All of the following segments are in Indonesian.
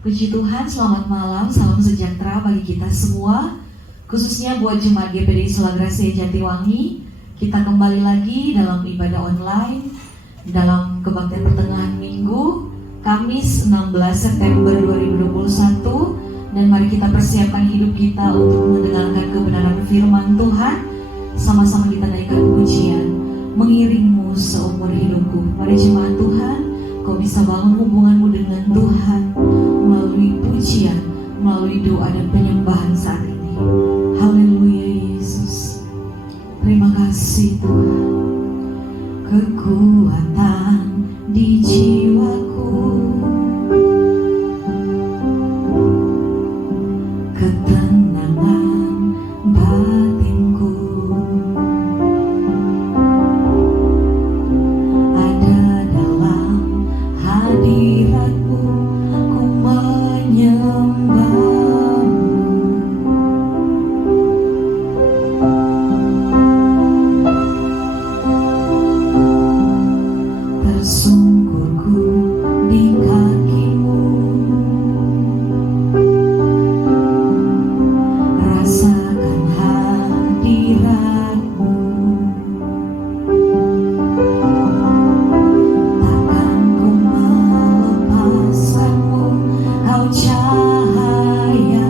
Puji Tuhan, selamat malam, salam sejahtera bagi kita semua, khususnya buat Jemaat GPDI Sola Gracia Jatiwangi. Kita kembali lagi dalam ibadah online, dalam kebaktian pertengahan minggu, Kamis 16 September 2021. Dan mari kita persiapkan hidup kita untuk mendengarkan kebenaran firman Tuhan. Sama-sama kita naikkan pujian, mengiringmu seumur hidupku. Mari jemaat Tuhan, kau bisa bangun hubunganmu dengan Tuhan melalui pujian, melalui doa dan penyembahan saat ini. Haleluya Yesus. Terima kasih Tuhan. Kekuatan di jiwaku, ketenangan batinku, ada dalam hadiratmu. Ku menyembahmu, tersungkurku di kakimu, rasakan hadiratmu. Takkan ku melepaskanmu, kau cahaya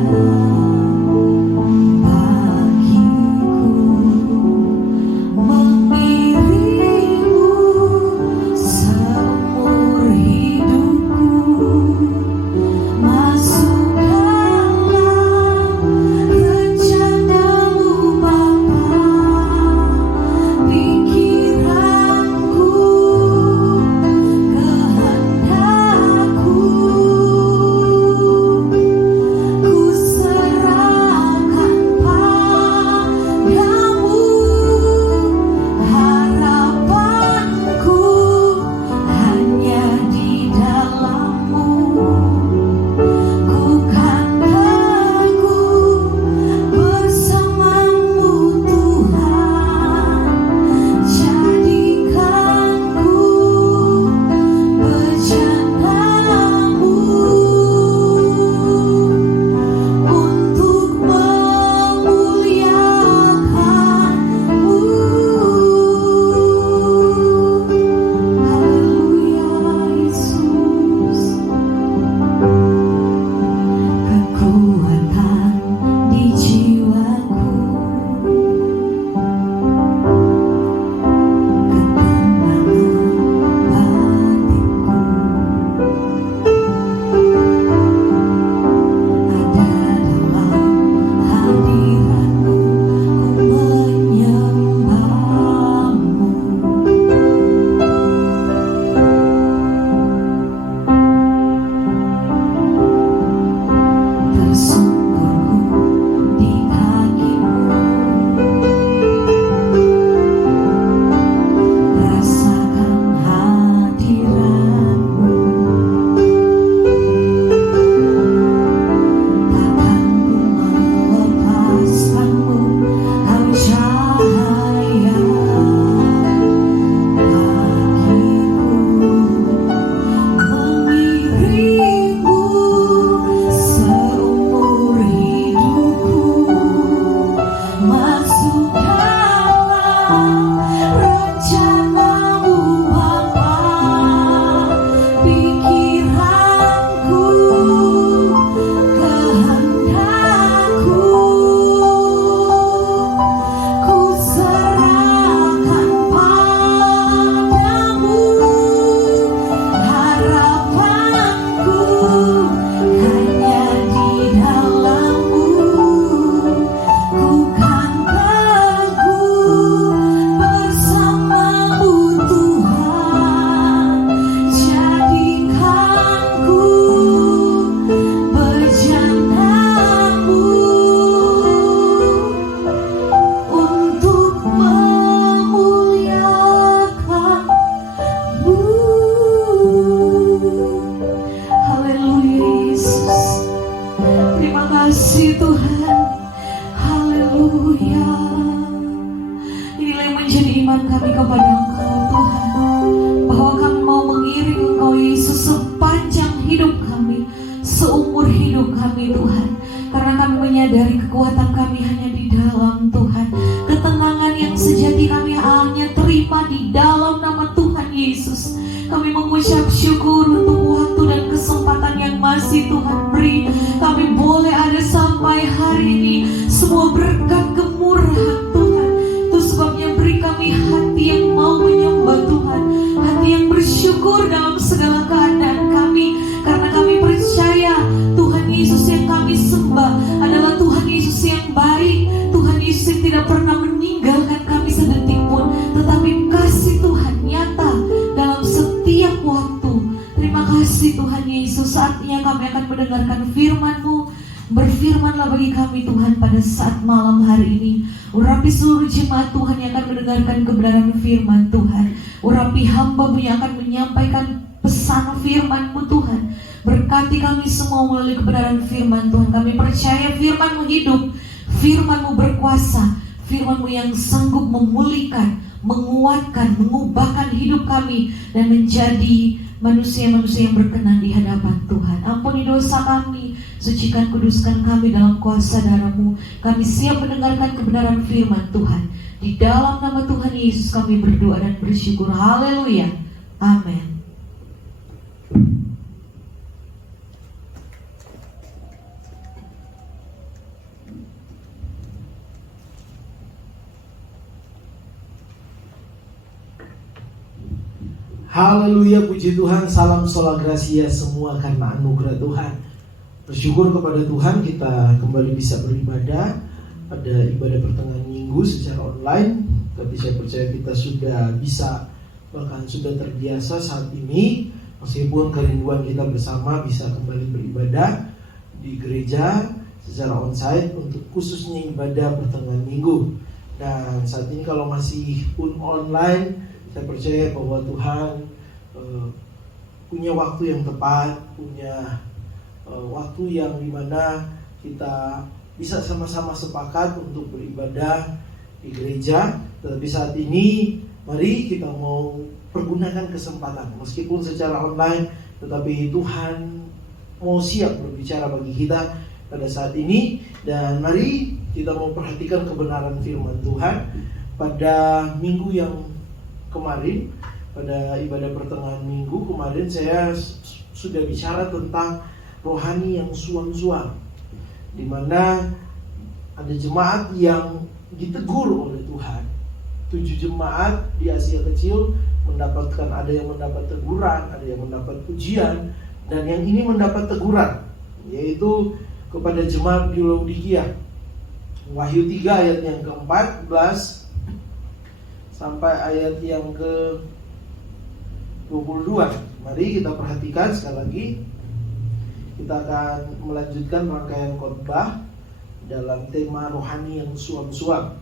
bagiku. Mengiringmu seumur hidupku, masuk dalam rencana-Mu Bapa. Pikiranku, kehendakku, ku serahkan padamu. Harapanku hanya di dalam-Mu. Ku kan teguh bersama-Mu Tuhan. Jadikanku bejana-Mu untuk memuliakan-Mu. Haleluya Yesus. Kekuatan di jiwaku, ketenangan batinku, ada dalam hadirat-Mu. Ku menyembah-Mu, tersungkurku di kakimu, rasakan hadirat-Mu. Takkan ku melepaskan-Mu, kau cahaya bagiku. Mengiringmu seumur hidupku, masuk dalam rencana-Mu Bapa. Pikiranku, kehendakku, ku serahkan padamu. Harapanku hanya di dalam-Mu. Ku kan teguh bersama-Mu Tuhan. Jadikanku bejana-Mu untuk memuliakan-Mu. Haleluya Yesus. Terima kasih Tuhan. Haleluya. Inilah yang menjadi iman kami kepada Engkau Tuhan, bahwa kami mau mengiring Engkau Yesus sepanjang hidup kami. seumur hidup kami Tuhan. Karena kami menyadari kekuatan kami hanya di dalam Tuhan. Ketenangan yang sejati kami hanya terima di dalam nama Tuhan Yesus. Kami mengucap syukur untuk waktu dan kesempatan yang masih Tuhan beri. Kami boleh ada sampai hari ini. Semua berkat kemurahan Tuhan. Itu sebabnya beri kami hati yang mau menyembah Tuhan, hati yang bersyukur dalam segala keadaan kami. Karena kami percaya Tuhan Yesus yang kami sembah adalah Tuhan Yesus yang baik, Tuhan Yesus yang tidak pernah meninggalkan kami sedetik pun, tetapi kasih Tuhan nyata dalam setiap waktu. Terima kasih Tuhan Yesus. Saatnya kami akan mendengarkan firman-Mu. Berfirmanlah bagi kami Tuhan pada saat malam hari ini. Urapi seluruh jemaat Tuhan yang akan mendengarkan kebenaran firman Tuhan. Urapi hamba-Mu yang akan menyampaikan pesan firman-Mu Tuhan. Berkati kami semua melalui kebenaran firman Tuhan. Kami percaya firman-Mu hidup, firman-Mu berkuasa, firman-Mu yang sanggup memulihkan, menguatkan, mengubahkan hidup kami dan menjadi manusia-manusia yang berkenan di hadapan Tuhan. Ampuni dosa kami, sucikan, kuduskan kami dalam kuasa darah-Mu. Kami siap mendengarkan kebenaran firman Tuhan. Di dalam nama Tuhan Yesus kami berdoa dan bersyukur. Haleluya. Amin. Haleluya, puji Tuhan, salam sola gracia semua karena anugerah Tuhan. Bersyukur kepada Tuhan kita kembali bisa beribadah pada ibadah pertengahan minggu secara online. Tapi saya percaya kita sudah bisa, bahkan sudah terbiasa saat ini, meskipun kerinduan kita bersama bisa kembali beribadah di gereja secara onsite untuk khususnya ibadah pertengahan minggu. Dan saat ini kalau masih pun online, saya percaya bahwa Tuhan punya waktu yang tepat, punya waktu yang dimana kita bisa sama-sama sepakat untuk beribadah di gereja. Tetapi saat ini mari kita mau pergunakan kesempatan, meskipun secara online, tetapi Tuhan mau siap berbicara bagi kita pada saat ini. Dan mari kita mau perhatikan kebenaran firman Tuhan. Pada minggu yang kemarin, pada ibadah pertengahan minggu kemarin, saya sudah bicara tentang rohani yang suam-suam, di mana ada jemaat yang ditegur oleh Tuhan. 7 jemaat di Asia Kecil mendapatkan, ada yang mendapat teguran, ada yang mendapat pujian, dan yang ini mendapat teguran, yaitu kepada jemaat di Laodikia. Wahyu 3 ayat yang ke-14 sampai ayat yang ke-22. Mari kita perhatikan sekali lagi. Kita akan melanjutkan rangkaian khotbah dalam tema rohani yang suam-suam.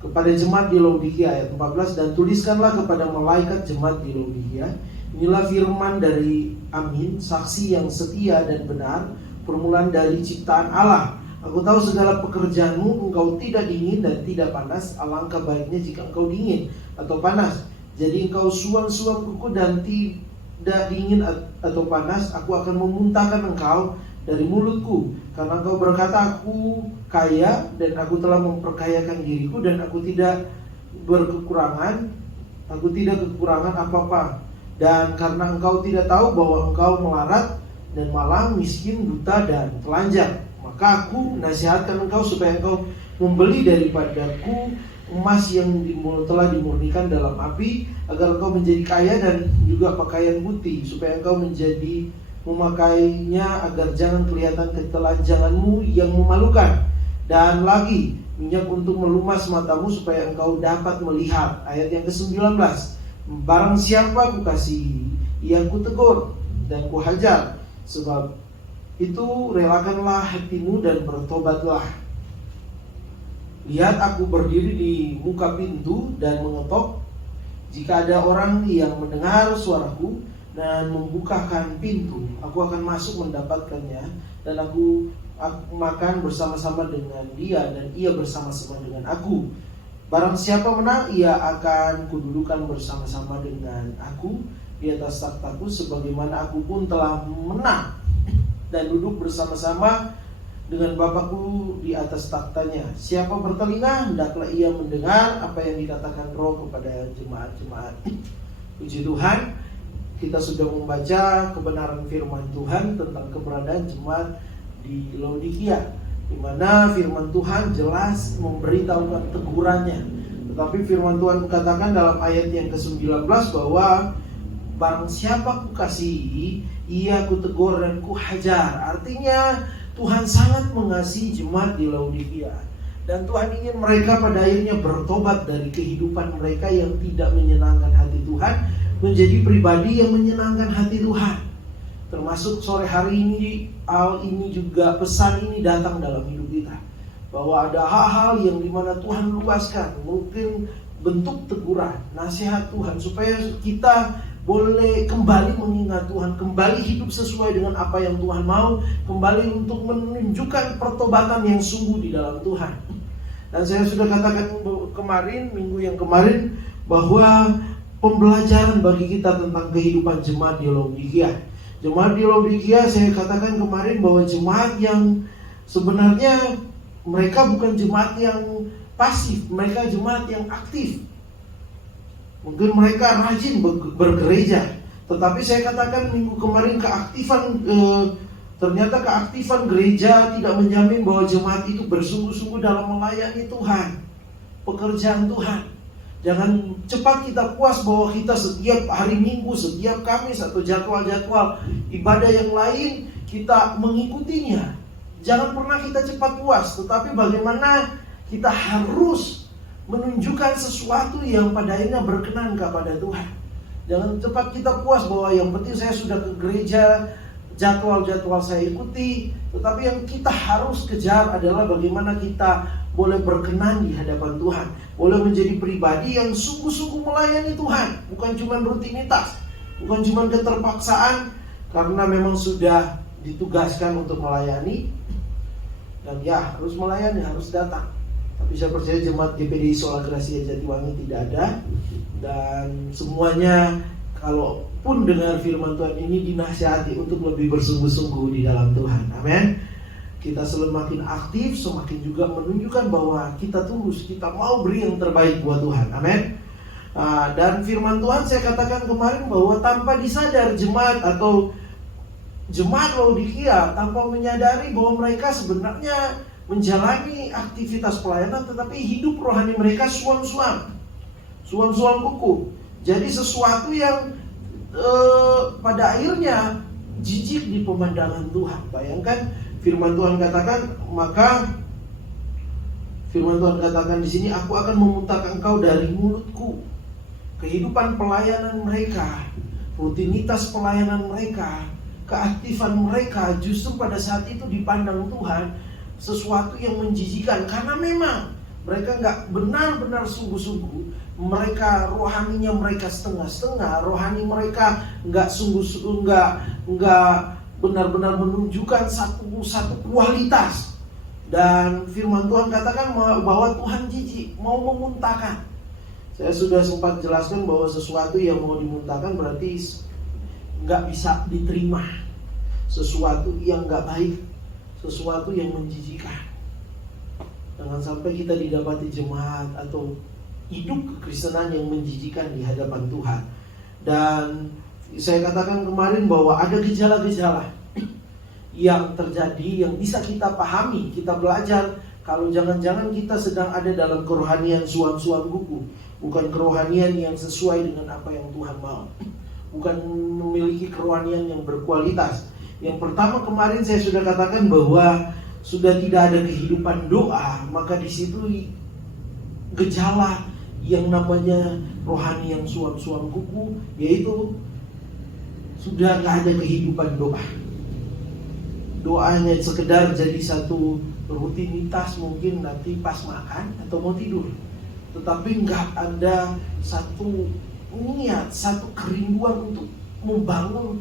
Kepada jemaat di Laodikia ayat 14, dan tuliskanlah kepada malaikat jemaat di Laodikia, inilah firman dari Amin, saksi yang setia dan benar, permulaan dari ciptaan Allah. Aku tahu segala pekerjaanmu, engkau tidak dingin dan tidak panas. Alangkah baiknya jika engkau dingin atau panas. Jadi engkau suam-suam kuku dan tidak dingin atau panas, aku akan memuntahkan engkau dari mulutku. Karena engkau berkata, aku kaya dan aku telah memperkayakan diriku, dan aku tidak berkekurangan, aku tidak kekurangan apa-apa. Dan karena engkau tidak tahu bahwa engkau melarat dan malang, miskin, buta dan telanjang, maka aku nasihatkan engkau supaya engkau membeli daripadaku emas yang telah dimurnikan dalam api, agar engkau menjadi kaya, dan juga pakaian putih, supaya engkau menjadi memakainya, agar jangan kelihatan ketelanjanganmu yang memalukan. Dan lagi minyak untuk melumas matamu, supaya engkau dapat melihat. Ayat yang ke-19, barang siapa ku kasihi, ia ku tegur dan ku hajar. Sebab itu relakanlah hatimu dan bertobatlah. Lihat, aku berdiri di muka pintu dan mengetok. Jika ada orang yang mendengar suaraku dan membukakan pintu, aku akan masuk mendapatkannya, dan aku makan bersama-sama dengan dia, dan ia bersama-sama dengan aku. Barang siapa menang, ia akan kududukan bersama-sama dengan aku di atas takhtaku, sebagaimana aku pun telah menang dan duduk bersama-sama dengan Bapakku di atas takhtanya. Siapa bertelinga, hendaklah ia mendengar apa yang dikatakan Roh kepada jemaat-jemaat. Puji Tuhan, kita sudah membaca kebenaran firman Tuhan tentang keberadaan jemaat di Laodikia, di mana firman Tuhan jelas memberitahukan tegurannya. Tetapi firman Tuhan katakan dalam ayat yang ke-19 bahwa barang siapa kukasihi, ia kutegur dan kuhajar. Artinya Tuhan sangat mengasihi jemaat di Laodikia, dan Tuhan ingin mereka pada akhirnya bertobat dari kehidupan mereka yang tidak menyenangkan hati Tuhan, menjadi pribadi yang menyenangkan hati Tuhan. Termasuk sore hari ini, ini juga pesan ini datang dalam hidup kita, bahwa ada hal-hal yang dimana Tuhan luaskan, mungkin bentuk teguran, nasihat Tuhan, supaya kita boleh kembali mengingat Tuhan, kembali hidup sesuai dengan apa yang Tuhan mau, kembali untuk menunjukkan pertobatan yang sungguh di dalam Tuhan. Dan saya sudah katakan kemarin, minggu yang kemarin, bahwa pembelajaran bagi kita tentang kehidupan jemaat di Laodikia. Jemaat di Laodikia, saya katakan kemarin bahwa jemaat yang sebenarnya mereka bukan jemaat yang pasif, mereka jemaat yang aktif. Mungkin mereka rajin bergereja, tetapi saya katakan minggu kemarin ternyata keaktifan gereja tidak menjamin bahwa jemaat itu bersungguh-sungguh dalam melayani Tuhan, pekerjaan Tuhan. Jangan cepat kita puas bahwa kita setiap hari Minggu, setiap Kamis atau jadwal-jadwal ibadah yang lain kita mengikutinya. Jangan pernah kita cepat puas, tetapi bagaimana kita harus menunjukkan sesuatu yang pada akhirnya berkenan kepada Tuhan. Jangan cepat kita puas bahwa yang penting saya sudah ke gereja, jadwal-jadwal saya ikuti. Tetapi yang kita harus kejar adalah bagaimana kita boleh berkenan di hadapan Tuhan, boleh menjadi pribadi yang sungguh-sungguh melayani Tuhan. Bukan cuma rutinitas, bukan cuma keterpaksaan, karena memang sudah ditugaskan untuk melayani. Dan ya harus melayani, harus datang. Tapi saya percaya jemaat GPDI Sola Gracia Jatiwangi tidak ada. Dan semuanya kalaupun dengar firman Tuhan ini dinasihati untuk lebih bersungguh-sungguh di dalam Tuhan. Amin. Kita semakin aktif, semakin juga menunjukkan bahwa kita tulus, kita mau beri yang terbaik buat Tuhan. Amin. Dan firman Tuhan saya katakan kemarin bahwa tanpa disadar jemaat atau jemaat Laodikia tanpa menyadari bahwa mereka sebenarnya menjalani aktivitas pelayanan, tetapi hidup rohani mereka suam-suam kuku. Jadi sesuatu yang pada akhirnya jijik di pemandangan Tuhan. Bayangkan firman Tuhan katakan, maka firman Tuhan katakan di sini, aku akan memuntahkan engkau dari mulutku. Kehidupan pelayanan mereka, rutinitas pelayanan mereka, keaktifan mereka justru pada saat itu dipandang Tuhan sesuatu yang menjijikan, karena memang mereka nggak benar-benar sungguh-sungguh. Mereka rohaninya mereka setengah-setengah, rohani mereka nggak sungguh-sungguh, nggak benar-benar menunjukkan satu kualitas. Dan firman Tuhan katakan bahwa Tuhan jijik, mau memuntahkan. Saya sudah sempat jelaskan bahwa sesuatu yang mau dimuntahkan berarti nggak bisa diterima, sesuatu yang nggak baik, sesuatu yang menjijikan. Jangan sampai kita didapati jemaat atau hidup kekristenan yang menjijikan di hadapan Tuhan. Dan saya katakan kemarin bahwa ada gejala-gejala yang terjadi yang bisa kita pahami, kita belajar. Kalau jangan-jangan kita sedang ada dalam kerohanian suam-suam kuku, bukan kerohanian yang sesuai dengan apa yang Tuhan mau, bukan memiliki kerohanian yang berkualitas. Yang pertama kemarin saya sudah katakan bahwa sudah tidak ada kehidupan doa, maka di situ gejala yang namanya rohani yang suam-suam kuku, yaitu sudah nggak ada kehidupan doa. Doanya sekedar jadi satu rutinitas, mungkin nanti pas makan atau mau tidur, tetapi nggak ada satu niat, satu kerinduan untuk membangun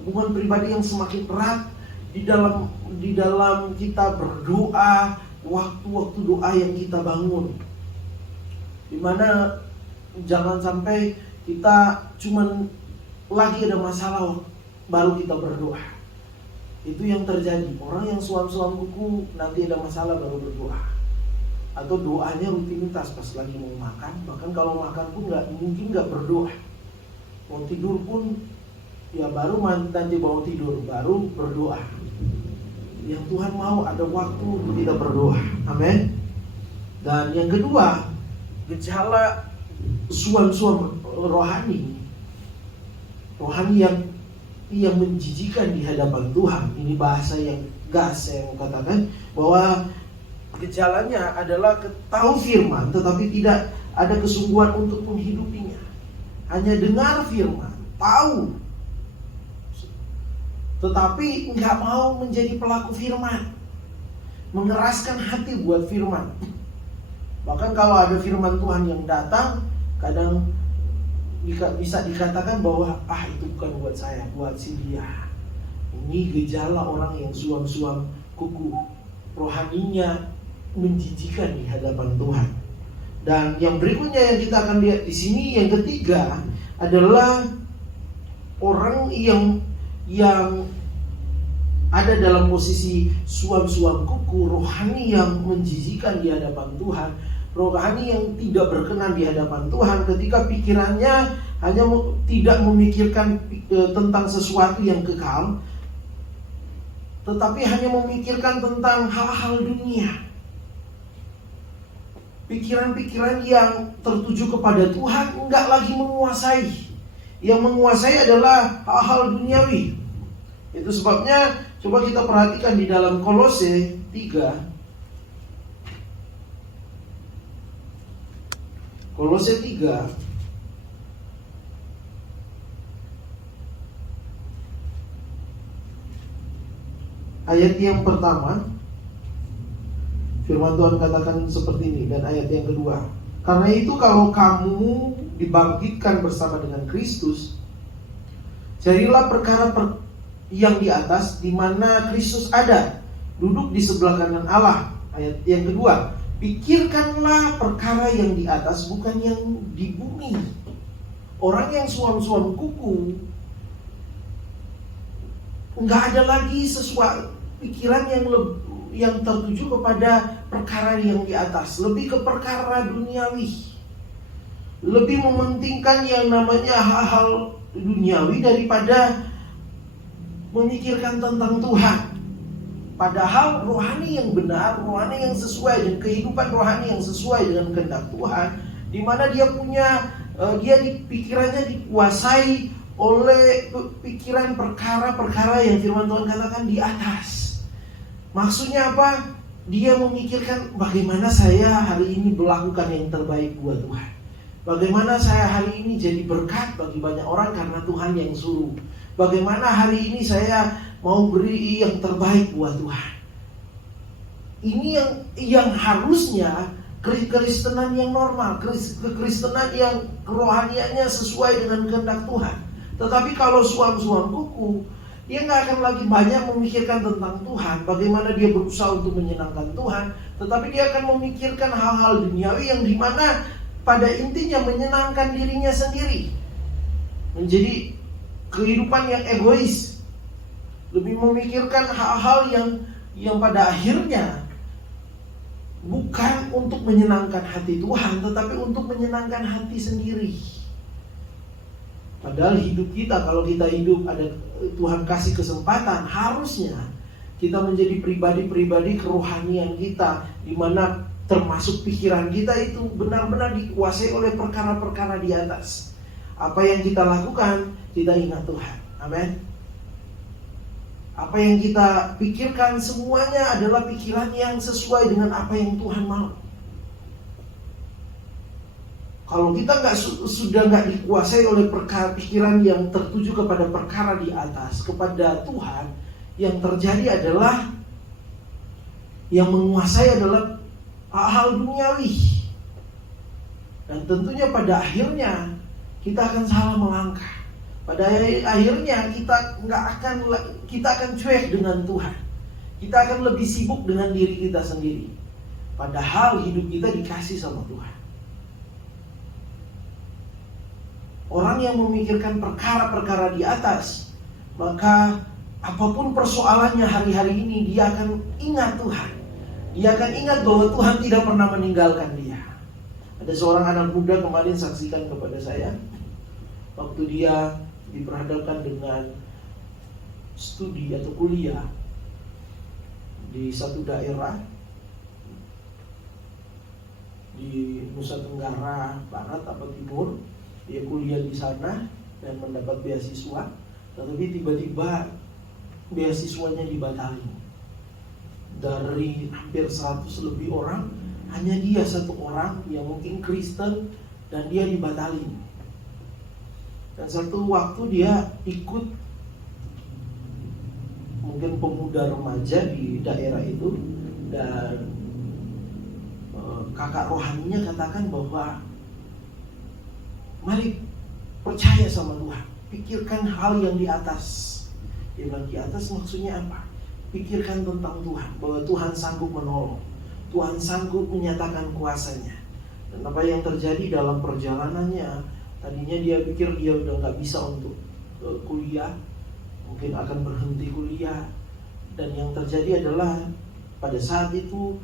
hubungan pribadi yang semakin erat di dalam kita berdoa, waktu-waktu doa yang kita bangun, dimana jangan sampai kita cuman lagi ada masalah baru kita berdoa. Itu yang terjadi. Orang yang suam-suam kuku nanti ada masalah baru berdoa. Atau doanya rutinitas pas lagi mau makan. Bahkan kalau makan pun mungkin nggak berdoa. Mau tidur pun ya baru nanti mau tidur baru berdoa. Yang Tuhan mau ada waktu untuk kita berdoa. Amin. Dan yang kedua, gejala suam-suam rohani yang menjijikan di hadapan Tuhan. Ini bahasa yang gas saya mau katakan, bahwa gejalanya adalah tahu firman tetapi tidak ada kesungguhan untuk menghidupinya. Hanya dengar firman, tahu, tetapi nggak mau menjadi pelaku firman, mengeraskan hati buat firman. Bahkan kalau ada firman Tuhan yang datang, kadang bisa dikatakan bahwa itu bukan buat saya, buat si dia. Ini gejala orang yang suam-suam kuku, rohaninya menjijikan di hadapan Tuhan. Dan yang berikutnya yang kita akan lihat di sini, yang ketiga adalah orang yang ada dalam posisi suam-suam kuku, rohani yang menjijikan di hadapan Tuhan, rohani yang tidak berkenan di hadapan Tuhan, ketika pikirannya hanya tidak memikirkan tentang sesuatu yang kekal, tetapi hanya memikirkan tentang hal-hal dunia. Pikiran-pikiran yang tertuju kepada Tuhan enggak lagi menguasai. Yang menguasai adalah hal-hal duniawi. Itu sebabnya coba kita perhatikan di dalam Kolose 3. Kolose 3 ayat yang pertama, firman Tuhan katakan seperti ini, dan ayat yang kedua. Karena itu kalau kamu dibangkitkan bersama dengan Kristus, carilah perkara yang di atas, di mana Kristus ada, duduk di sebelah kanan Allah. Ayat yang kedua, pikirkanlah perkara yang di atas, bukan yang di bumi. Orang yang suam-suam kuku, nggak ada lagi sesuatu pikiran yang tertuju kepada perkara yang di atas, lebih ke perkara duniawi, lebih mementingkan yang namanya hal-hal duniawi daripada memikirkan tentang Tuhan. Padahal rohani yang benar, rohani yang sesuai dengan kehidupan rohani yang sesuai dengan kehendak Tuhan, di mana dia punya pikirannya dikuasai oleh pikiran perkara-perkara yang firman Tuhan katakan di atas. Maksudnya apa? Dia memikirkan bagaimana saya hari ini melakukan yang terbaik buat Tuhan. Bagaimana saya hari ini jadi berkat bagi banyak orang karena Tuhan yang suruh. Bagaimana hari ini saya mau beri yang terbaik buat Tuhan. Ini yang harusnya kekristenan yang normal, kekristenan yang kerohaniannya sesuai dengan kehendak Tuhan. Tetapi kalau suam-suam kuku, dia nggak akan lagi banyak memikirkan tentang Tuhan, bagaimana dia berusaha untuk menyenangkan Tuhan, tetapi dia akan memikirkan hal-hal duniawi yang dimana pada intinya menyenangkan dirinya sendiri, menjadi kehidupan yang egois, lebih memikirkan hal-hal yang pada akhirnya bukan untuk menyenangkan hati Tuhan, tetapi untuk menyenangkan hati sendiri. Padahal hidup kita, kalau kita hidup ada Tuhan kasih kesempatan, harusnya kita menjadi pribadi-pribadi kerohanian kita, di mana termasuk pikiran kita itu benar-benar dikuasai oleh perkara-perkara di atas. Apa yang kita lakukan, kita ingat Tuhan. Amin. Apa yang kita pikirkan semuanya adalah pikiran yang sesuai dengan apa yang Tuhan mau. Kalau kita sudah nggak dikuasai oleh pikiran yang tertuju kepada perkara di atas, kepada Tuhan, yang terjadi adalah yang menguasai adalah hal-hal duniawi. Dan tentunya pada akhirnya kita akan salah melangkah. Pada akhirnya kita akan cuek dengan Tuhan. Kita akan lebih sibuk dengan diri kita sendiri. Padahal hidup kita dikasih sama Tuhan. Orang yang memikirkan perkara-perkara di atas, maka apapun persoalannya hari-hari ini, dia akan ingat Tuhan. Dia akan ingat bahwa Tuhan tidak pernah meninggalkan dia. Ada seorang anak muda kemarin saksikan kepada saya, waktu dia diperhadapkan dengan studi atau kuliah di satu daerah di Nusa Tenggara Barat atau Timur. Dia kuliah di sana dan mendapat beasiswa, tetapi tiba-tiba beasiswanya dibatalkan. Dari hampir 100 lebih orang, hanya dia satu orang yang mungkin Kristen dan dia dibatalin. Dan satu waktu dia ikut mungkin pemuda remaja di daerah itu, dan kakak rohaninya katakan bahwa mari percaya sama Tuhan, pikirkan hal yang di atas. Dia bilang, di atas maksudnya apa? Pikirkan tentang Tuhan, bahwa Tuhan sanggup menolong, Tuhan sanggup menyatakan kuasanya. Dan apa yang terjadi dalam perjalanannya, tadinya dia pikir dia udah gak bisa untuk kuliah, mungkin akan berhenti kuliah. Dan yang terjadi adalah pada saat itu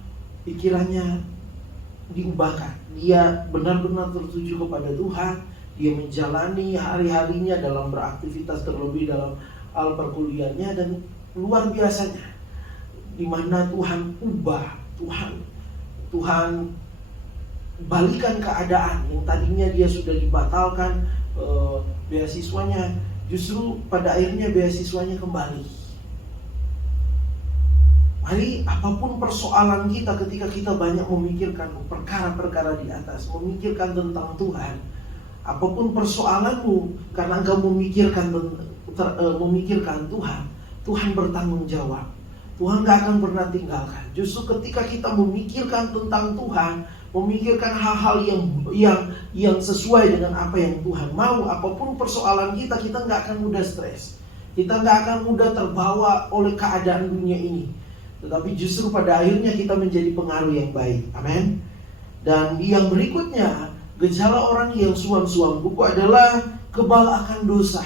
pikirannya diubahkan. Dia benar-benar tertuju kepada Tuhan. Dia menjalani hari-harinya dalam beraktivitas, terlebih dalam hal perkuliahannya, dan luar biasanya di mana Tuhan ubah, Tuhan balikan keadaan yang tadinya dia sudah dibatalkan beasiswanya, justru pada akhirnya beasiswanya kembali. Mari, apapun persoalan kita, ketika kita banyak memikirkan perkara-perkara di atas, memikirkan tentang Tuhan, apapun persoalanmu, karena engkau memikirkan Tuhan, Tuhan bertanggung jawab. Tuhan gak akan pernah tinggalkan. Justru ketika kita memikirkan tentang Tuhan, memikirkan hal-hal yang sesuai dengan apa yang Tuhan mau, apapun persoalan kita gak akan mudah stres. Kita gak akan mudah terbawa oleh keadaan dunia ini. Tetapi justru pada akhirnya kita menjadi pengaruh yang baik. Amin. Dan yang berikutnya, gejala orang yang suam-suam buku adalah kebal akan dosa.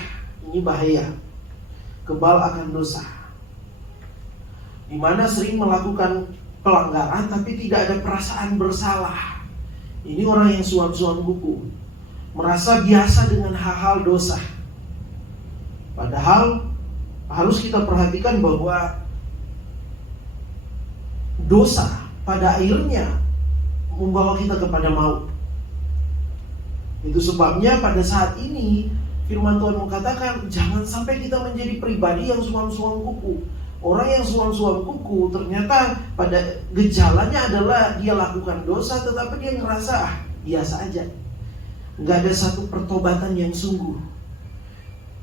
Ini bahaya. Kebal akan dosa, di mana sering melakukan pelanggaran tapi tidak ada perasaan bersalah. Ini orang yang suam-suam kuku, merasa biasa dengan hal-hal dosa. Padahal harus kita perhatikan bahwa dosa pada akhirnya membawa kita kepada maut. Itu sebabnya pada saat ini firman Tuhan mengatakan, jangan sampai kita menjadi pribadi yang suam-suam kuku. Orang yang suam-suam kuku ternyata pada gejalanya adalah dia lakukan dosa, tetapi dia ngerasa biasa aja, nggak ada satu pertobatan yang sungguh.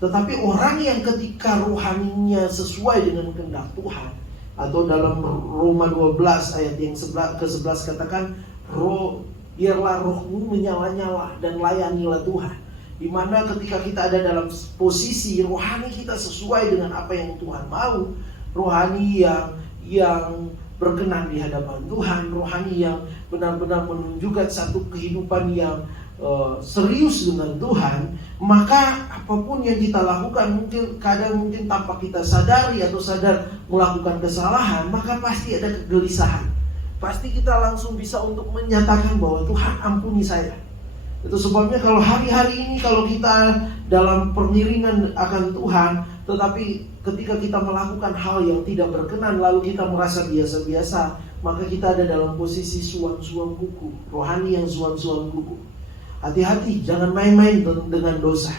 Tetapi orang yang ketika rohaninya sesuai dengan kehendak Tuhan, atau dalam Roma 12 ayat yang ke-11 katakan, biarlah rohmu menyala-nyala dan layanilah Tuhan. Di mana ketika kita ada dalam posisi rohani kita sesuai dengan apa yang Tuhan mau, rohani yang berkenan di hadapan Tuhan, rohani yang benar-benar menunjukkan satu kehidupan yang serius dengan Tuhan, maka apapun yang kita lakukan, mungkin tanpa kita sadari atau sadar melakukan kesalahan, maka pasti ada kegelisahan. Pasti kita langsung bisa untuk menyatakan bahwa Tuhan ampuni saya. Itu sebabnya kalau hari-hari ini kalau kita dalam pengiringan akan Tuhan, tetapi ketika kita melakukan hal yang tidak berkenan lalu kita merasa biasa-biasa, maka kita ada dalam posisi suam-suam kuku, rohani yang suam-suam kuku. Hati-hati, jangan main-main dengan dosa.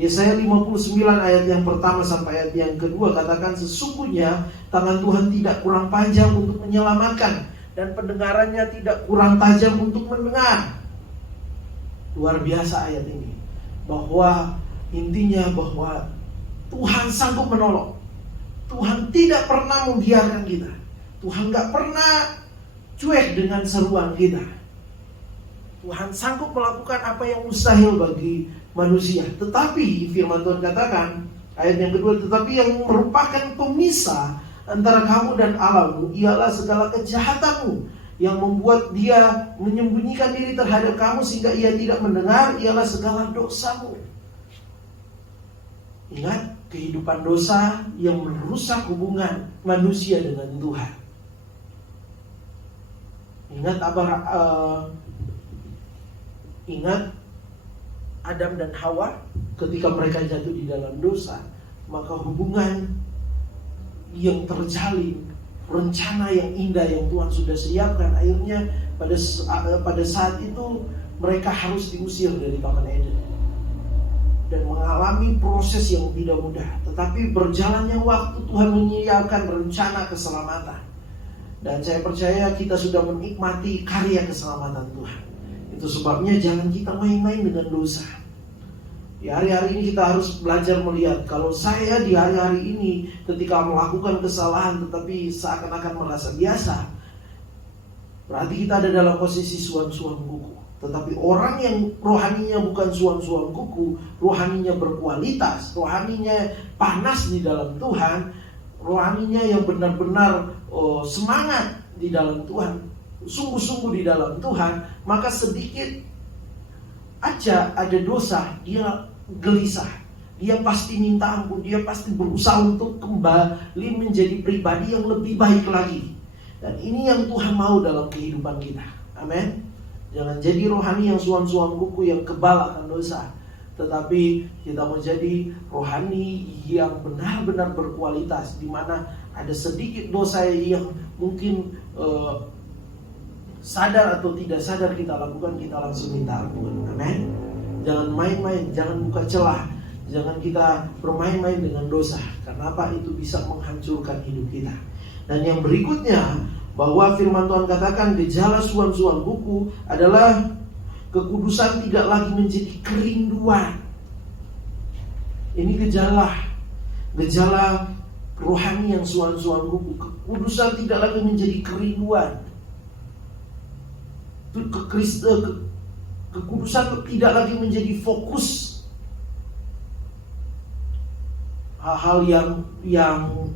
Yesaya 59 ayat yang pertama sampai ayat yang kedua katakan, sesungguhnya tangan Tuhan tidak kurang panjang untuk menyelamatkan, dan pendengarannya tidak kurang tajam untuk mendengar. Luar biasa ayat ini, bahwa intinya bahwa Tuhan sanggup menolong. Tuhan tidak pernah membiarkan kita. Tuhan gak pernah cuek dengan seruan kita. Tuhan sanggup melakukan apa yang mustahil bagi manusia. Tetapi firman Tuhan katakan, ayat yang kedua, tetapi yang merupakan pemisah antara kamu dan Allahmu ialah segala kejahatanmu, yang membuat dia menyembunyikan diri terhadap kamu sehingga ia tidak mendengar, ialah segala dosamu. Ingat, kehidupan dosa yang merusak hubungan manusia dengan Tuhan. Ingat Adam dan Hawa ketika mereka jatuh di dalam dosa, maka hubungan yang terjalin, rencana yang indah yang Tuhan sudah siapkan, akhirnya pada saat itu mereka harus diusir dari Taman Eden dan mengalami proses yang tidak mudah. Tetapi berjalannya waktu, Tuhan menyiapkan rencana keselamatan. Dan saya percaya kita sudah menikmati karya keselamatan Tuhan. Itu sebabnya jangan kita main-main dengan dosa. Di hari-hari ini kita harus belajar melihat, kalau saya di hari-hari ini ketika melakukan kesalahan tetapi seakan-akan merasa biasa, berarti kita ada dalam posisi suam-suam kuku. Tetapi orang yang rohaninya bukan suam-suam kuku, rohaninya berkualitas, rohaninya panas di dalam Tuhan, rohaninya yang benar-benar semangat di dalam Tuhan, sungguh-sungguh di dalam Tuhan, maka sedikit aja ada dosa, dia gelisah, dia pasti minta ampun, dia pasti berusaha untuk kembali menjadi pribadi yang lebih baik lagi. Dan ini yang Tuhan mau dalam kehidupan kita. Amin. Jangan jadi rohani yang suam-suam kuku, yang kebal akan dosa, tetapi kita menjadi rohani yang benar-benar berkualitas, di mana ada sedikit dosa yang mungkin sadar atau tidak sadar kita lakukan, kita langsung minta ampun. Amin. Jangan main-main, jangan buka celah, jangan kita bermain-main dengan dosa. Karena apa? Itu bisa menghancurkan hidup kita. Dan yang berikutnya, bahwa firman Tuhan katakan gejala suam-suam kuku adalah kekudusan tidak lagi menjadi kerinduan. Ini gejala rohani yang suam-suam kuku. Kekudusan tidak lagi menjadi kerinduan. Kekudusan tidak lagi menjadi fokus. Hal-hal yang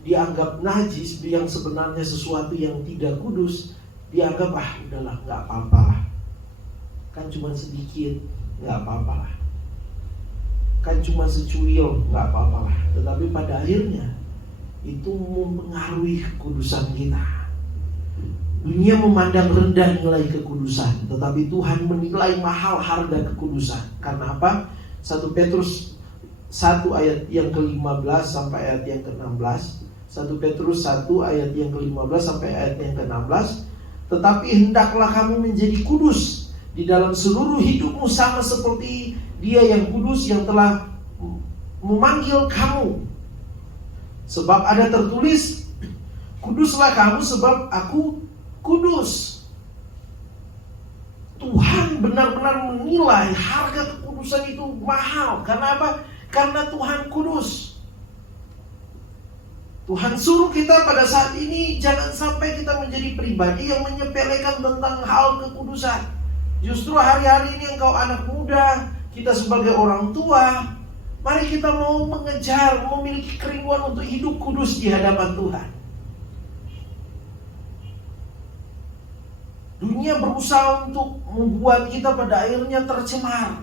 dianggap najis, yang sebenarnya sesuatu yang tidak kudus, dianggap udahlah, nggak apa-apa lah, kan cuma sedikit, nggak apa-apa lah, kan cuma secuil, nggak apa-apa lah. Tetapi pada akhirnya itu mempengaruhi kekudusan kita. Dunia memandang rendah nilai kekudusan, tetapi Tuhan menilai mahal harga kekudusan. Karena apa? 1 Petrus 1 ayat yang ke-15 sampai ayat yang ke-16. 1 Petrus 1 ayat yang ke-15 sampai ayat yang ke-16. Tetapi hendaklah kamu menjadi kudus di dalam seluruh hidupmu, sama seperti Dia yang kudus yang telah memanggil kamu. Sebab ada tertulis, kuduslah kamu sebab aku kudus. Tuhan benar-benar menilai harga kekudusan itu mahal. Karena apa? Karena Tuhan kudus. Tuhan suruh kita pada saat ini jangan sampai kita menjadi pribadi yang menyepelekan tentang hal kekudusan. Justru hari-hari ini engkau anak muda, kita sebagai orang tua, mari kita mau mengejar, memiliki kerinduan untuk hidup kudus di hadapan Tuhan. Dunia berusaha untuk membuat kita pada akhirnya tercemar.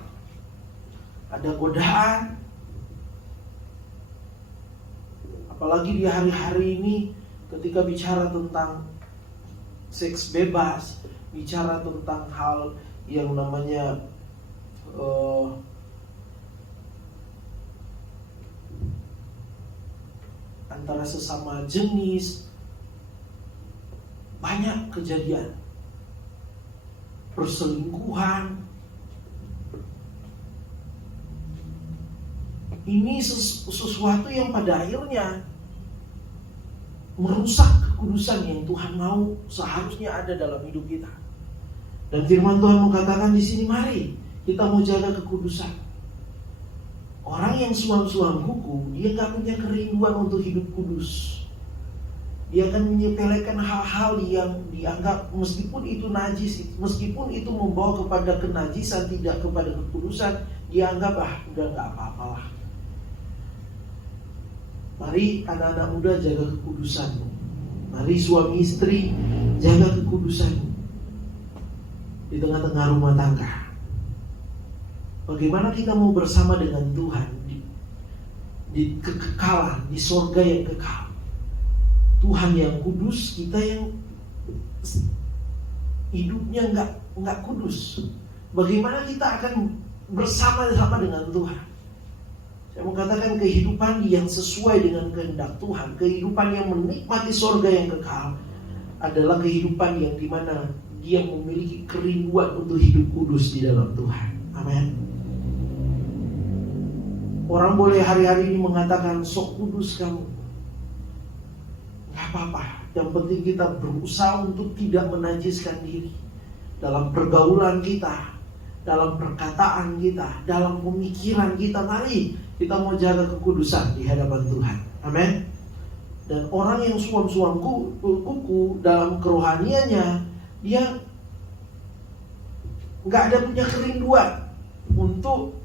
Ada godaan. Apalagi di hari-hari ini ketika bicara tentang seks bebas, bicara tentang hal yang namanya antara sesama jenis, banyak kejadian perselingkuhan. Ini sesuatu yang pada akhirnya merusak kekudusan yang Tuhan mau seharusnya ada dalam hidup kita. Dan firman Tuhan mengatakan di sini, mari kita mau jaga kekudusan. Orang yang suam-suam kuku, dia gak punya kerinduan untuk hidup kudus. Dia akan menyepelekan hal-hal yang dianggap meskipun itu najis, meskipun itu membawa kepada kenajisan, tidak kepada kekudusan, dia anggap udah gak apa-apalah. Mari anak-anak muda jaga kekudusanmu. Mari suami istri jaga kekudusanmu di tengah-tengah rumah tangga. Bagaimana kita mau bersama dengan Tuhan di kekekalan, di sorga yang kekal. Tuhan yang kudus, kita yang hidupnya nggak kudus. Bagaimana kita akan bersama-sama dengan Tuhan? Saya mau katakan kehidupan yang sesuai dengan kehendak Tuhan, kehidupan yang menikmati sorga yang kekal adalah kehidupan yang dimana dia memiliki kerinduan untuk hidup kudus di dalam Tuhan. Amin. Orang boleh hari-hari ini mengatakan sok kudus kamu, gak apa-apa. Yang penting kita berusaha untuk tidak menajiskan diri dalam pergaulan kita, dalam perkataan kita, dalam pemikiran kita. Mari kita mau jaga kekudusan di hadapan Tuhan. Amin. Dan orang yang suam-suam kuku dalam kerohaniannya, dia nggak ada punya kerinduan untuk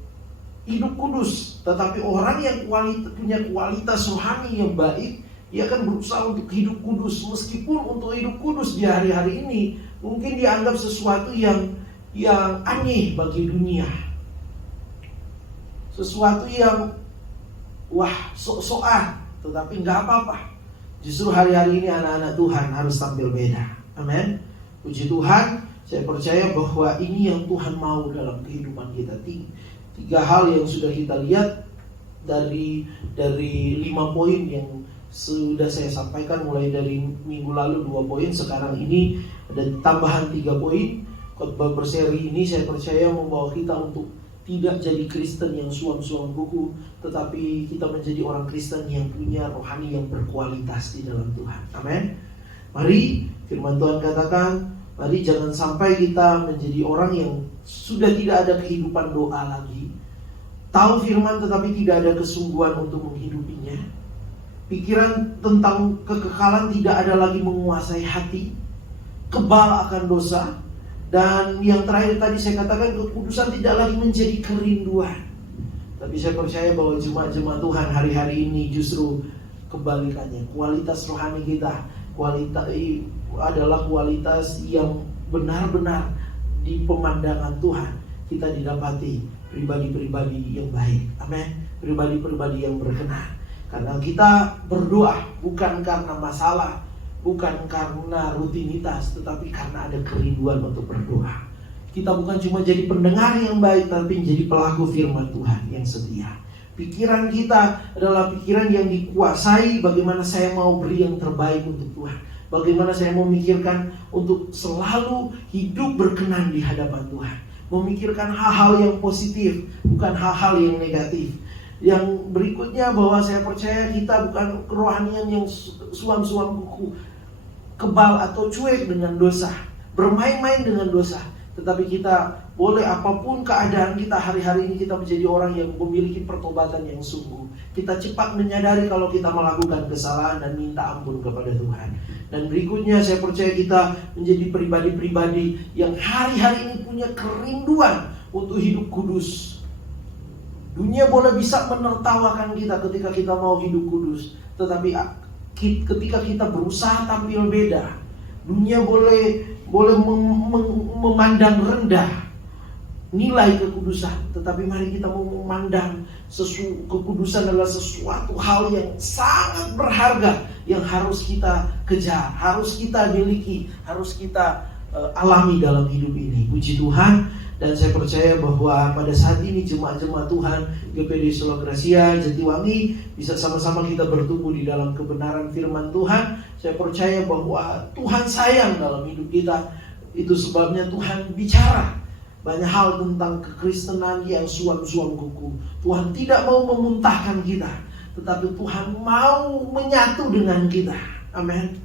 hidup kudus. Tetapi orang yang punya kualitas rohani yang baik, dia akan berusaha untuk hidup kudus. Meskipun untuk hidup kudus di hari-hari ini mungkin dianggap sesuatu yang aneh bagi dunia, sesuatu yang sok-sokan. Tetapi nggak apa-apa. Justru hari-hari ini anak-anak Tuhan harus tampil beda. Amin. Puji Tuhan. Saya percaya bahwa ini yang Tuhan mau dalam kehidupan kita. Tiga hal yang sudah kita lihat dari 5 poin yang sudah saya sampaikan mulai dari minggu lalu 2 poin. Sekarang ini ada tambahan 3 poin. Khotbah berseri ini saya percaya membawa kita untuk tidak jadi Kristen yang suam-suam kuku, tetapi kita menjadi orang Kristen yang punya rohani yang berkualitas di dalam Tuhan. Amin. Mari firman Tuhan katakan, mari jangan sampai kita menjadi orang yang sudah tidak ada kehidupan doa lagi, tahu firman tetapi tidak ada kesungguhan untuk menghidupinya. Pikiran tentang kekekalan tidak ada lagi menguasai hati, kebal akan dosa. Dan yang terakhir tadi saya katakan, kekudusan tidak lagi menjadi kerinduan. Tapi saya percaya bahwa jemaat-jemaat Tuhan hari-hari ini justru kebalikannya. Kualitas rohani kita adalah kualitas yang benar-benar di pemandangan Tuhan kita didapati pribadi-pribadi yang baik. Amin. Pribadi-pribadi yang berkenan. Karena kita berdoa bukan karena masalah, bukan karena rutinitas, tetapi karena ada kerinduan untuk berdoa. Kita bukan cuma jadi pendengar yang baik, tapi menjadi pelaku firman Tuhan yang setia. Pikiran kita adalah pikiran yang dikuasai bagaimana saya mau beri yang terbaik untuk Tuhan. Bagaimana saya mau memikirkan untuk selalu hidup berkenan di hadapan Tuhan. Memikirkan hal-hal yang positif, bukan hal-hal yang negatif. Yang berikutnya bahwa saya percaya kita bukan kerohanian yang suam-suam kuku, kebal atau cuek dengan dosa, bermain-main dengan dosa. Tetapi kita boleh apapun keadaan kita hari-hari ini, kita menjadi orang yang memiliki pertobatan yang sungguh. Kita cepat menyadari kalau kita melakukan kesalahan dan minta ampun kepada Tuhan. Dan berikutnya saya percaya kita menjadi pribadi-pribadi yang hari-hari ini punya kerinduan untuk hidup kudus. Dunia boleh bisa menertawakan kita ketika kita mau hidup kudus, tetapi ketika kita berusaha tampil beda, dunia boleh memandang rendah nilai kekudusan, tetapi mari kita mau memandang kekudusan adalah sesuatu hal yang sangat berharga yang harus kita kejar, harus kita miliki, harus kita alami dalam hidup ini. Puji Tuhan. Dan saya percaya bahwa pada saat ini jemaat-jemaat Tuhan GPD Solo Gracia Jatiwangi bisa sama-sama kita bertumbuh di dalam kebenaran firman Tuhan. Saya percaya bahwa Tuhan sayang dalam hidup kita. Itu sebabnya Tuhan bicara banyak hal tentang kekristenan yang suam-suam kuku. Tuhan tidak mau memuntahkan kita, tetapi Tuhan mau menyatu dengan kita. Amin.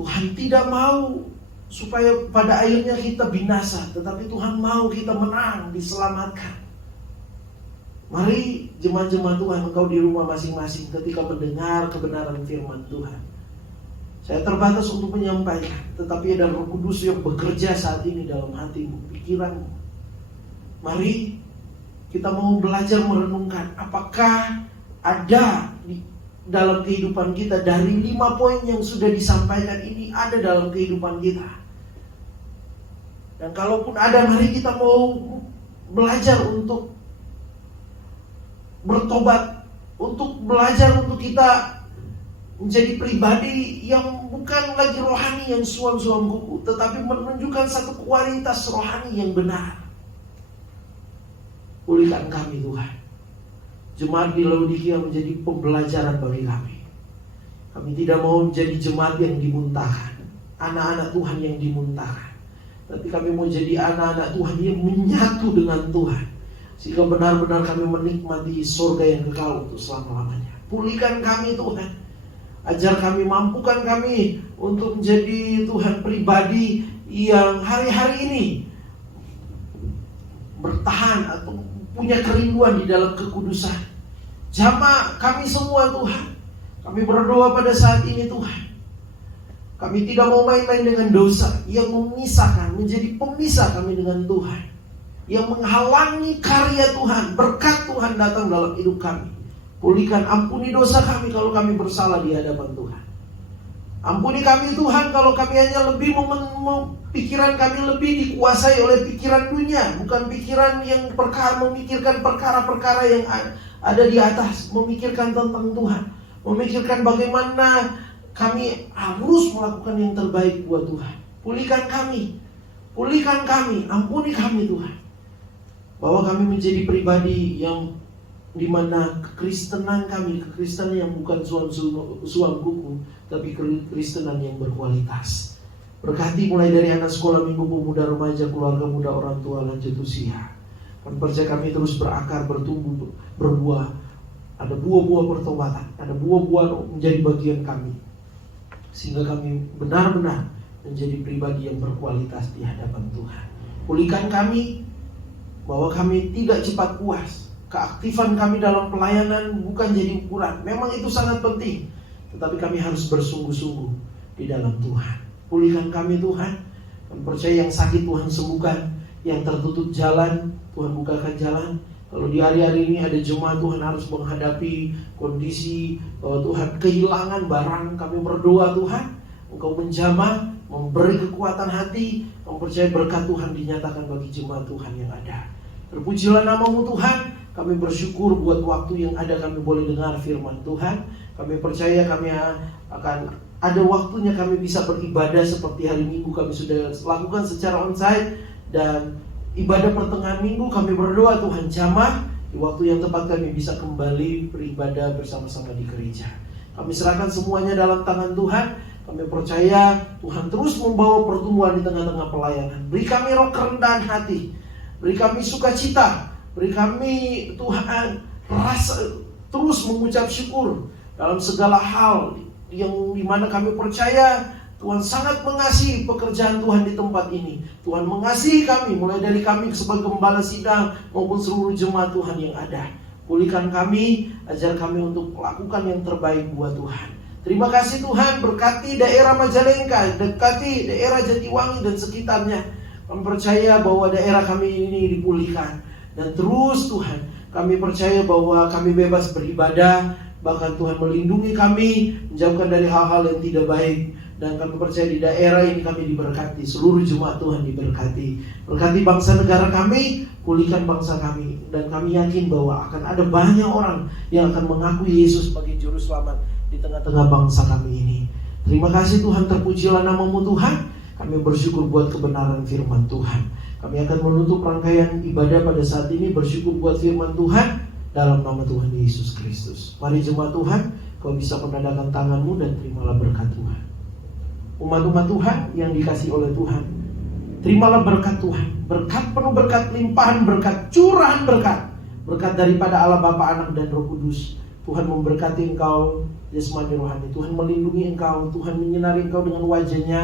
Tuhan tidak mau supaya pada akhirnya kita binasa, tetapi Tuhan mau kita menang, diselamatkan. Mari jemaat-jemaat Tuhan, engkau di rumah masing-masing ketika mendengar kebenaran firman Tuhan. Saya terbatas untuk menyampaikan, tetapi ada Roh Kudus yang bekerja saat ini dalam hatimu, pikiranmu. Mari kita mau belajar merenungkan apakah ada di dalam kehidupan kita dari 5 poin yang sudah disampaikan ini ada dalam kehidupan kita. Dan kalaupun ada, mari kita mau belajar untuk bertobat, untuk belajar untuk kita menjadi pribadi yang bukan lagi rohani yang suam-suam kuku, tetapi menunjukkan satu kualitas rohani yang benar. Pulihkan kami Tuhan. Jemaat di Laodikia menjadi pembelajaran bagi kami. Kami tidak mau menjadi jemaat yang dimuntahkan, anak-anak Tuhan yang dimuntahkan, tapi kami mau jadi anak-anak Tuhan yang menyatu dengan Tuhan, sehingga benar-benar kami menikmati surga yang kekal untuk selama-lamanya. Pulihkan kami Tuhan. Ajar kami, mampukan kami untuk menjadi Tuhan pribadi yang hari-hari ini bertahan atau punya kerinduan di dalam kekudusan. Jamah kami semua Tuhan. Kami berdoa pada saat ini Tuhan. Kami tidak mau main-main dengan dosa yang memisahkan, menjadi pemisah kami dengan Tuhan, yang menghalangi karya Tuhan, berkat Tuhan datang dalam hidup kami. Pulihkan, ampuni dosa kami kalau kami bersalah di hadapan Tuhan. Ampuni kami Tuhan kalau kami hanya lebih pikiran kami lebih dikuasai oleh pikiran dunia, bukan pikiran yang memikirkan perkara-perkara yang ada di atas, memikirkan tentang Tuhan, memikirkan bagaimana kami harus melakukan yang terbaik buat Tuhan. Pulihkan kami, ampuni kami Tuhan, bahwa kami menjadi pribadi yang dimana kekristenan kami, kekristenan yang bukan suam kuku, tapi kekristenan yang berkualitas. Berkati mulai dari anak sekolah minggu, pemuda, remaja, keluarga muda, orang tua, lanjut usia. Dan percaya kami terus berakar, bertumbuh, berbuah. Ada buah-buah pertobatan, ada buah-buah menjadi bagian kami, sehingga kami benar-benar menjadi pribadi yang berkualitas di hadapan Tuhan. Pulihkan kami, bahwa kami tidak cepat puas. Keaktifan kami dalam pelayanan bukan jadi ukuran. Memang itu sangat penting, tetapi kami harus bersungguh-sungguh di dalam Tuhan. Pulihkan kami Tuhan. Kami percaya yang sakit Tuhan sembuhkan, yang tertutup jalan Tuhan bukakan jalan. Kalau di hari-hari ini ada jemaat Tuhan harus menghadapi kondisi bahwa Tuhan kehilangan barang, kami berdoa Tuhan, Engkau menjamah, memberi kekuatan hati, mempercayai berkat Tuhan dinyatakan bagi jemaat Tuhan yang ada. Terpujilah namamu Tuhan. Kami bersyukur buat waktu yang ada kami boleh dengar firman Tuhan. Kami percaya kami akan ada waktunya kami bisa beribadah seperti hari Minggu kami sudah lakukan secara onsite. Dan ibadah pertengahan minggu kami berdoa Tuhan jamah, di waktu yang tepat kami bisa kembali beribadah bersama-sama di gereja. Kami serahkan semuanya dalam tangan Tuhan. Kami percaya Tuhan terus membawa pertumbuhan di tengah-tengah pelayanan. Beri kami roh kerendahan hati, beri kami sukacita, beri kami Tuhan rasa terus mengucap syukur dalam segala hal yang dimana kami percaya Tuhan sangat mengasihi pekerjaan Tuhan di tempat ini. Tuhan mengasihi kami, mulai dari kami sebagai gembala sidang maupun seluruh jemaat Tuhan yang ada. Pulihkan kami, ajar kami untuk melakukan yang terbaik buat Tuhan. Terima kasih Tuhan, berkati daerah Majalengka, dekati daerah Jatiwangi dan sekitarnya. Kami percaya bahwa daerah kami ini dipulihkan. Dan terus Tuhan, kami percaya bahwa kami bebas beribadah. Bahkan Tuhan melindungi kami, menjauhkan dari hal-hal yang tidak baik. Dan kami percaya di daerah ini kami diberkati, seluruh jemaat Tuhan diberkati. Berkati bangsa negara kami, pulihkan bangsa kami. Dan kami yakin bahwa akan ada banyak orang yang akan mengakui Yesus sebagai juru selamat di tengah-tengah bangsa kami ini. Terima kasih Tuhan, terpujilah namamu Tuhan. Kami bersyukur buat kebenaran firman Tuhan. Kami akan menutup rangkaian ibadah pada saat ini bersyukur buat firman Tuhan dalam nama Tuhan Yesus Kristus. Mari jemaat Tuhan, kau bisa menadahkan tanganmu dan terimalah berkat Tuhan. Umat-umat Tuhan yang dikasihi oleh Tuhan, terimalah berkat Tuhan. Berkat penuh berkat, limpahan berkat, curahan berkat. Berkat daripada Allah Bapa, Anak dan Roh Kudus. Tuhan memberkati engkau jasmani rohani. Tuhan melindungi engkau. Tuhan menyinari engkau dengan wajah-Nya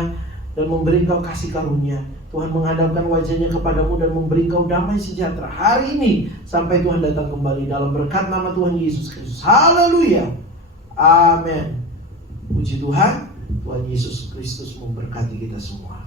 dan memberi engkau kasih karunia. Tuhan menghadapkan wajah-Nya kepadamu dan memberi engkau damai sejahtera hari ini sampai Tuhan datang kembali, dalam berkat nama Tuhan Yesus Kristus. Haleluya. Amin. Puji Tuhan. Tuhan Yesus Kristus memberkati kita semua.